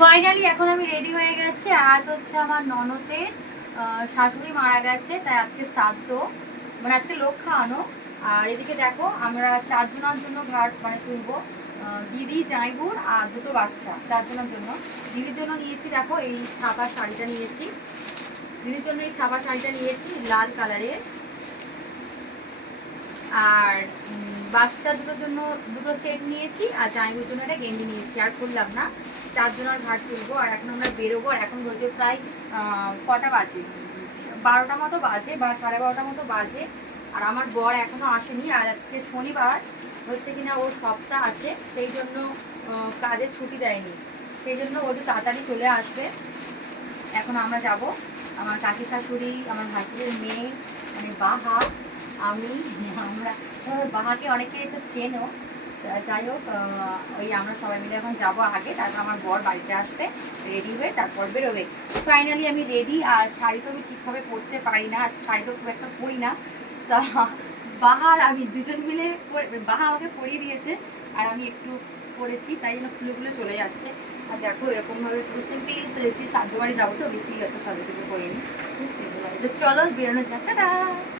Finally এখন আমি ready হয়ে গেছি। আজ হচ্ছে আমার ননদের শাশুড়ি মারা গেছে, তাই আজকে শ্রাদ্ধ, মানে আজকে লোক খাওয়ানো। আর এদিকে দেখো আমরা 4 জনের জন্য ভাত মানে তুলবো, দিদি, জামাইবুর আর 2টো বাচ্চা, 4 জনের জন্য। দিদির জন্য নিয়েছি দেখো এই ছাপা শাড়িটা নিয়েছি, দিদির জন্য এই ছাপা শাড়িটা নিয়েছি লাল কালারের। আর বাচ্চা দুটোর জন্য 2টো সেট নিয়েছি, আর জামাইবুর জন্য একটা গেঞ্জি নিয়েছি। আর করলাম না, 4 জনের ভাত তুলবো। আর এখন আমরা বেরোবো। আর এখন বলতে প্রায় কটা বাজে, 12টা মতো বাজে বা 12:30 মতো বাজে। আর আমার বর এখনও আসেনি। আর আজকে শনিবার হচ্ছে কিনা ওর সপ্তাহ আছে, সেই জন্য কাজে ছুটি দেয়নি, সেই জন্য ও একটু তাড়াতাড়ি চলে আসবে। এখন আমরা যাব, আমার কাকি শাশুড়ি, আমার ভাসুরের মেয়ে মানে বাহা, আমি, আমরা বাহাকে অনেকে তো চেনো। যাই হোক, ওই আমরা সবাই মিলে এখন যাবো আগে, তারপর আমার বর বাড়িতে আসবে, রেডি হয়ে তারপর বেরোবে। ফাইনালি আমি রেডি। আর শাড়ি তো আমি ঠিকভাবে পরতে পারি না, আর শাড়ি তো খুব একটা পরি না, তা বাহার আমি দুজন মিলে, বাহা আমাকে পরিয়ে দিয়েছে আর আমি একটু পরেছি, তাই জন্য খুলে খুলে চলে যাচ্ছে। আর দেখো এরকমভাবে পুরো সিম্পল সেরেছি, শ্রাদ্ধ বাড়ি যাবো তো বেশি এত সাজু কিছু করিনি, তো চলো বেরোনো যাক, টাটা।